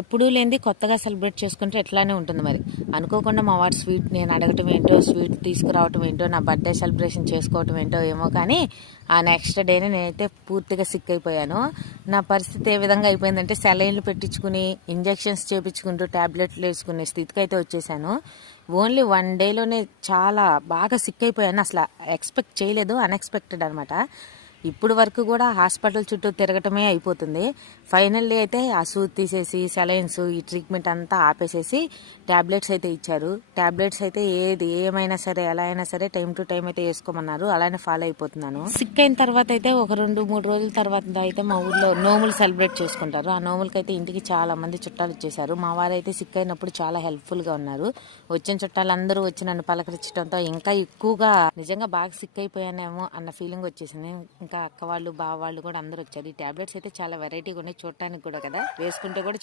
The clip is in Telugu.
ఎప్పుడూ లేనిది కొత్తగా సెలబ్రేట్ చేసుకుంటే ఎట్లానే ఉంటుంది మరి. అనుకోకుండా మా వాడు స్వీట్ నేను అడగటం ఏంటో, స్వీట్ తీసుకురావటం ఏంటో, నా బర్త్డే సెలబ్రేషన్ చేసుకోవటం ఏంటో ఏమో కానీ ఆ నెక్స్ట్ డేనే నేనైతే పూర్తిగా సిక్ అయిపోయాను. నా పరిస్థితి ఏ విధంగా అయిపోయిందంటే సెలైన్లు పెట్టించుకుని ఇంజెక్షన్స్ చేయించుకుంటూ ట్యాబ్లెట్లు వేసుకునే స్థితికి అయితే వచ్చేసాను. ఓన్లీ 1 డేలోనే చాలా బాగా సిక్ అయిపోయాను. అసలు ఎక్స్పెక్ట్ చేయలేదు, అన్ఎక్స్పెక్టెడ్ అనమాట. ఇప్పుడు వరకు కూడా హాస్పిటల్ చుట్టూ తిరగటమే అయిపోతుంది. ఫైనల్లీ అయితే ఆ సూది తీసేసి సెలైన్స్ ఈ ట్రీట్మెంట్ అంతా ఆపేసేసి ట్యాబ్లెట్స్ అయితే ఇచ్చారు. ట్యాబ్లెట్స్ అయితే ఏమైనా సరే ఎలా అయినా సరే టైం టు టైం అయితే వేసుకోమన్నారు. అలానే ఫాలో అయిపోతున్నాను. సిక్ అయిన తర్వాత అయితే ఒక 2-3 రోజుల తర్వాత అయితే మా ఊర్లో నోములు సెలబ్రేట్ చేసుకుంటారు. ఆ నోములకి అయితే ఇంటికి చాలా మంది చుట్టాలు వచ్చేసారు. మా వారైతే సిక్ అయినప్పుడు చాలా హెల్ప్ఫుల్ గా ఉన్నారు. వచ్చిన చుట్టాలందరూ వచ్చి నన్ను పలకరించడంతో ఇంకా ఎక్కువగా నిజంగా బాగా సిక్ అయిపోయానేమో అన్న ఫీలింగ్ వచ్చేసింది. ఇంకా అక్క వాళ్ళు బావ వాళ్ళు కూడా అందరూ వచ్చారు. ఈ టాబ్లెట్స్ అయితే చాలా వెరైటీగా ఉన్నాయి చూడటానికి కూడా కదా, వేసుకుంటే కూడా